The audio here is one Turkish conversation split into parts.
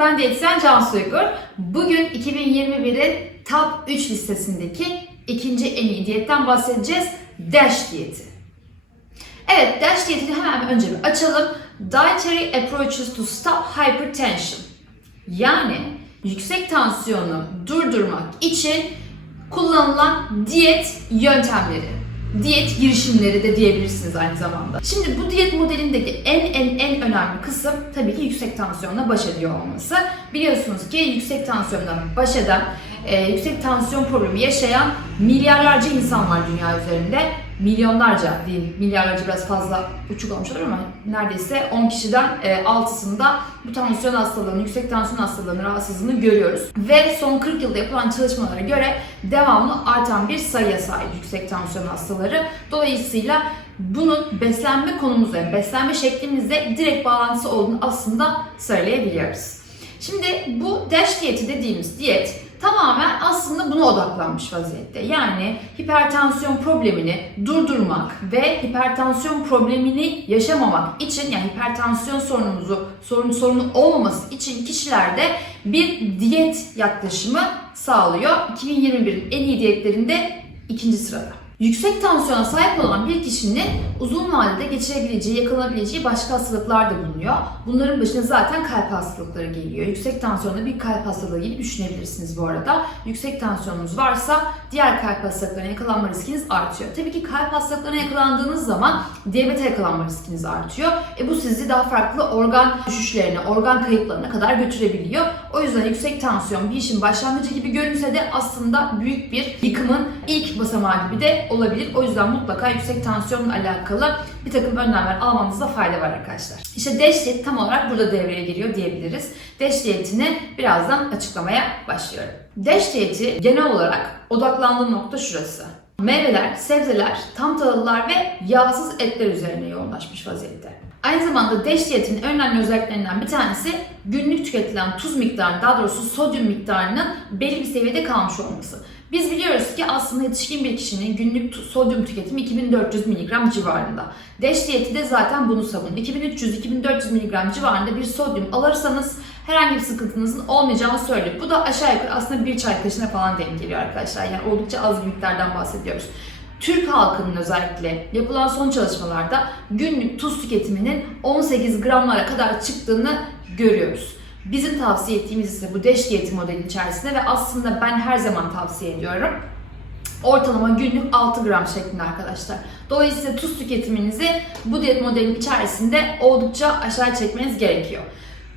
Ben diyetisyen Cansu Uygur. Bugün 2021'in Top 3 listesindeki ikinci en iyi diyetten bahsedeceğiz. DASH diyeti. Evet, DASH diyetini hemen önce bir açalım. Dietary Approaches to Stop Hypertension. Yani yüksek tansiyonu durdurmak için kullanılan diyet yöntemleri. Diyet girişimleri de diyebilirsiniz aynı zamanda. Şimdi bu diyet modelindeki en en en önemli kısım tabii ki yüksek tansiyonla baş ediyor olması. Biliyorsunuz ki yüksek tansiyonla baş eden, e, yüksek tansiyon problemi yaşayan milyarlarca insan var dünya üzerinde. Milyonlarca değil, milyarlarca biraz fazla uçuk olmuş olur ama neredeyse 10 kişiden e, 6'sında bu tansiyon hastalığını, yüksek tansiyon hastalığını, rahatsızlığını görüyoruz. Ve son 40 yılda yapılan çalışmalara göre devamlı artan bir sayıya sahip yüksek tansiyon hastaları. Dolayısıyla bunun beslenme konumuzla, beslenme şeklimizle direkt bağlantısı olduğunu aslında söyleyebiliyoruz. Şimdi bu DASH diyeti dediğimiz diyet tamamen aslında buna odaklanmış vaziyette. Yani hipertansiyon problemini durdurmak ve hipertansiyon problemini yaşamamak için yani hipertansiyon sorunumuzu sorun sorunu olmaması için kişilerde bir diyet yaklaşımı sağlıyor. 2021'in en iyi diyetlerinde ikinci sırada. Yüksek tansiyona sahip olan bir kişinin uzun vadede geçirebileceği, yakalanabileceği başka hastalıklar da bulunuyor. Bunların başına zaten kalp hastalıkları geliyor. Yüksek tansiyonda bir kalp hastalığı gibi düşünebilirsiniz bu arada. Yüksek tansiyonunuz varsa diğer kalp hastalıklarına yakalanma riskiniz artıyor. Tabii ki kalp hastalıklarına yakalandığınız zaman diyabete yakalanma riskiniz artıyor. E bu sizi daha farklı organ düşüşlerine, organ kayıplarına kadar götürebiliyor. O yüzden yüksek tansiyon bir işin başlangıcı gibi görünse de aslında büyük bir yıkımın ilk basamağı gibi de olabilir. O yüzden mutlaka yüksek tansiyonla alakalı bir takım önlemler almanızda fayda var arkadaşlar. İşte DASH tam olarak burada devreye giriyor diyebiliriz. DASH birazdan açıklamaya başlıyorum. DASH genel olarak odaklandığı nokta şurası. Meyveler, sebzeler, tam tahıllar ve yağsız etler üzerine yoğunlaşmış vaziyette. Aynı zamanda DASH diyetinin önemli özelliklerinden bir tanesi günlük tüketilen tuz miktarının, daha doğrusu sodyum miktarının belli bir seviyede kalmış olması. Biz biliyoruz ki aslında yetişkin bir kişinin günlük sodyum tüketimi 2400 mg civarında. DASH diyeti de zaten bunu savunuyor. 2300-2400 mg civarında bir sodyum alırsanız herhangi bir sıkıntınızın olmayacağını söylüyor. Bu da aşağı yukarı aslında bir çay kaşığına falan denk geliyor arkadaşlar. Yani oldukça az bir miktardan bahsediyoruz. Türk halkının özellikle yapılan son çalışmalarda günlük tuz tüketiminin 18 gramlara kadar çıktığını görüyoruz. Bizim tavsiye ettiğimiz ise bu DASH diyeti modeli içerisinde ve aslında ben her zaman tavsiye ediyorum. Ortalama günlük 6 gram şeklinde arkadaşlar. Dolayısıyla tuz tüketiminizi bu diyet modelinin içerisinde oldukça aşağı çekmeniz gerekiyor.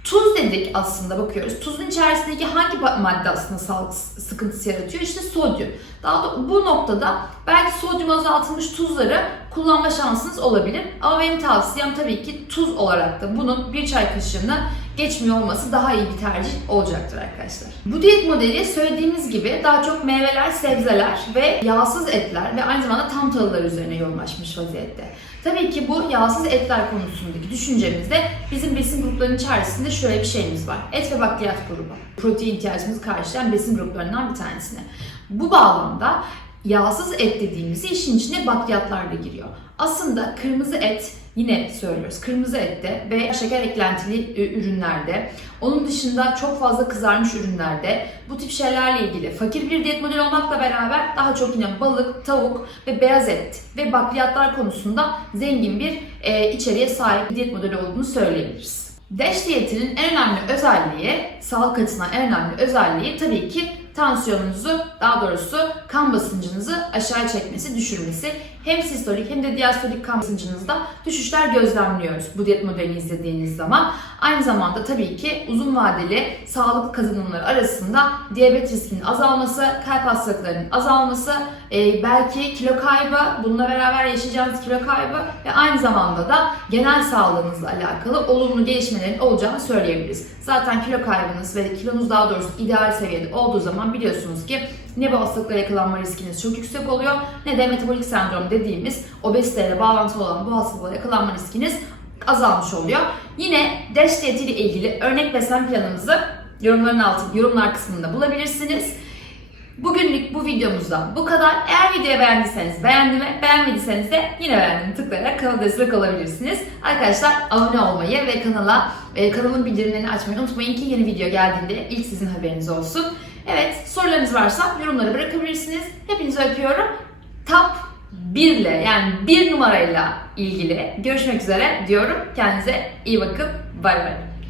Tuz dedik aslında bakıyoruz. Tuzun içerisindeki hangi madde aslında sağlık s- sıkıntısı yaratıyor? İşte sodyum. Daha da bu noktada belki sodyum azaltılmış tuzları kullanma şansınız olabilir. Ama benim tavsiyem tabii ki tuz olarak da bunun bir çay kaşığını geçmiyor olması daha iyi bir tercih olacaktır arkadaşlar. Bu diyet modeli söylediğimiz gibi daha çok meyveler, sebzeler ve yağsız etler ve aynı zamanda tam tahıllar üzerine yoğunlaşmış vaziyette. Tabii ki bu yağsız etler konusundaki düşüncemizde bizim besin gruplarının içerisinde şöyle bir şeyimiz var. Et ve bakliyat grubu. Protein ihtiyacımızı karşılayan besin gruplarından bir tanesine. Bu bağlamda yağsız et dediğimiz işin içine bakliyatlar da giriyor. Aslında kırmızı et yine söylüyoruz. Kırmızı ette ve şeker eklentili e, ürünlerde, onun dışında çok fazla kızarmış ürünlerde bu tip şeylerle ilgili fakir bir diyet modeli olmakla beraber daha çok yine balık, tavuk ve beyaz et ve bakliyatlar konusunda zengin bir e, içeriğe sahip bir diyet modeli olduğunu söyleyebiliriz. DASH diyetinin en önemli özelliği, sağlık açısından en önemli özelliği tabii ki tansiyonunuzu, daha doğrusu kan basıncınızı aşağı çekmesi, düşürmesi. Hem sistolik hem de diastolik kan basıncınızda düşüşler gözlemliyoruz bu diyet modelini izlediğiniz zaman. Aynı zamanda tabii ki uzun vadeli sağlık kazanımları arasında diyabet riskinin azalması, kalp hastalıklarının azalması, e, belki kilo kaybı, bununla beraber yaşayacağınız kilo kaybı ve aynı zamanda da genel sağlığınızla alakalı olumlu gelişmelerin olacağını söyleyebiliriz. Zaten kilo kaybınız ve kilonuz daha doğrusu ideal seviyede olduğu zaman biliyorsunuz ki ne bu hastalıklara yakalanma riskiniz çok yüksek oluyor ne de metabolik sendrom dediğimiz obeziteyle bağlantılı olan bu hastalıklara yakalanma riskiniz azalmış oluyor. Yine DASH diyeti ilgili örnek beslenme planımızı yorumların altı, yorumlar kısmında bulabilirsiniz. Bugünlük bu videomuzdan bu kadar. Eğer videoyu beğendiyseniz beğendiğime, beğenmediyseniz de yine beğendim tıklayarak kanala destek olabilirsiniz. Arkadaşlar abone olmayı ve kanala e, kanalın bildirimlerini açmayı unutmayın ki yeni video geldiğinde ilk sizin haberiniz olsun. Evet sorularınız varsa yorumlara bırakabilirsiniz. Hepinizi öpüyorum. Top 1 ile yani 1 numarayla ilgili görüşmek üzere diyorum. Kendinize iyi bakın. Bay bay.